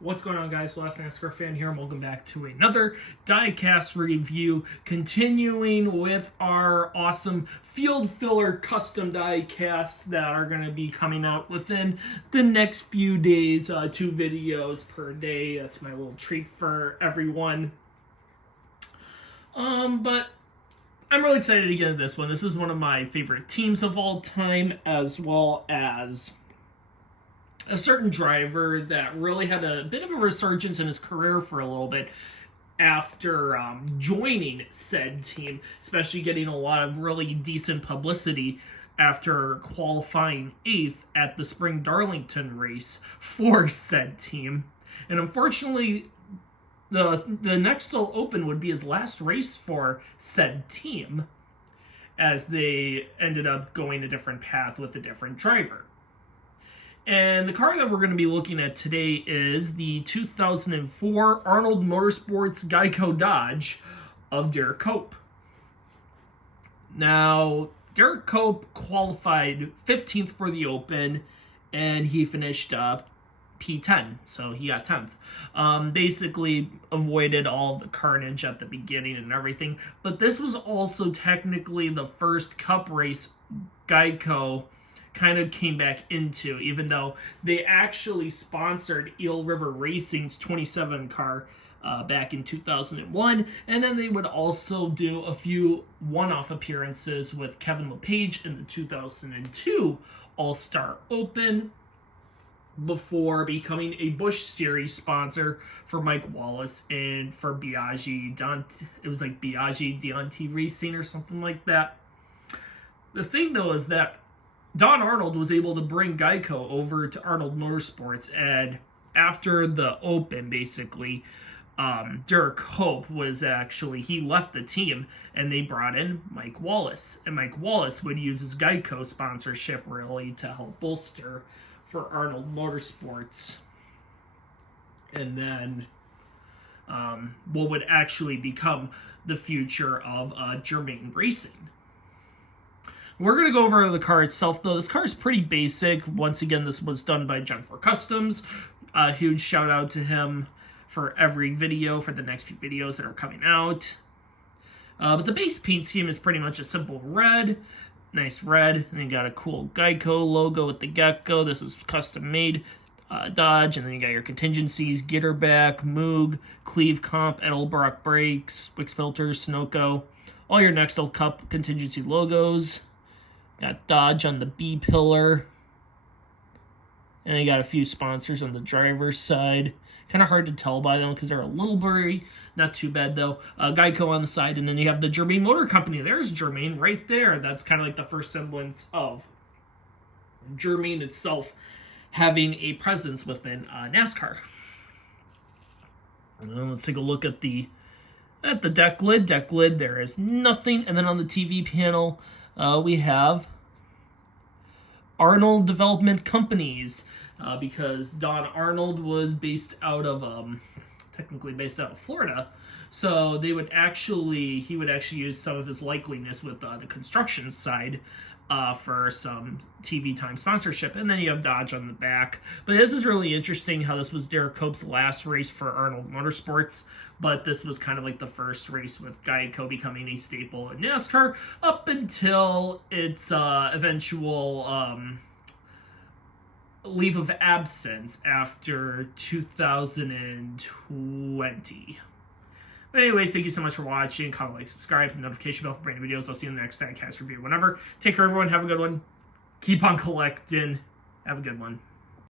What's going on, guys? Last NASCAR fan here, and welcome back to another Diecast review, continuing with our awesome field filler custom diecasts that are going to be coming out within the next few days. 2 videos per day. That's my little treat for everyone. But I'm really excited to get into this one. This is one of my favorite teams of all time, as well as a certain driver that really had a bit of a resurgence in his career for a little bit after joining said team, especially getting a lot of really decent publicity after qualifying 8th at the Spring Darlington race for said team. And unfortunately, the Nextel Open would be his last race for said team, as they ended up going a different path with a different driver. And the car that we're going to be looking at today is the 2004 Arnold Motorsports Geico Dodge of Derrike Cope. Now, Derrike Cope qualified 15th for the Open, and he finished P10, so he got 10th. Basically avoided all of the carnage at the beginning and everything, but this was also technically the first Cup race Geico kind of came back into, even though they actually sponsored Eel River Racing's 27 car back in 2001, and then they would also do a few one-off appearances with Kevin LePage in the 2002 All-Star Open before becoming a Busch Series sponsor for Mike Wallace and for Biaggi it was like Biaggi Deonti Racing or something like that. The thing though is that Don Arnold was able to bring Geico over to Arnold Motorsports, and after the Open, basically, Derrike Cope was actually, he left the team, and they brought in Mike Wallace. And Mike Wallace would use his Geico sponsorship, really, to help bolster for Arnold Motorsports. And then what would actually become the future of Germain Racing. We're going to go over the car itself, though. This car is pretty basic. Once again, this was done by Gen 4 Customs. Huge shout out to him for every video, for the next few videos that are coming out. But the base paint scheme is pretty much a simple red. Nice red. And you got a cool Geico logo with the gecko. This is custom made Dodge. And then you got your contingencies, Gitterback, Moog, Cleve Comp, Edelbrock brakes, Wix filters, Sunoco. All your Nextel Cup contingency logos. Got Dodge on the B pillar. And then you got a few sponsors on the driver's side. Kind of hard to tell by them because they're a little blurry. Not too bad, though. Geico on the side. And then you have the Germain Motor Company. There's Germain right there. That's kind of like the first semblance of Germain itself having a presence within NASCAR. And then let's take a look at the deck lid. Deck lid, there is nothing. And then on the TV panel, we have Arnold Development Companies, because Don Arnold was based out of, technically based out of Florida, so he would actually use some of his likeliness with the construction side for some TV time sponsorship. And then you have Dodge on the back. But this is really interesting how this was Derrike Cope's last race for Arnold Motorsports, but this was kind of like the first race with Geico becoming a staple in NASCAR up until its eventual leave of absence after 2020. But anyways, thank you so much for watching. Comment, like, subscribe, hit the notification bell for brand new videos. I'll see you in the next Diecast review whenever. Take care, everyone. Have a good one. Keep on collecting. Have a good one.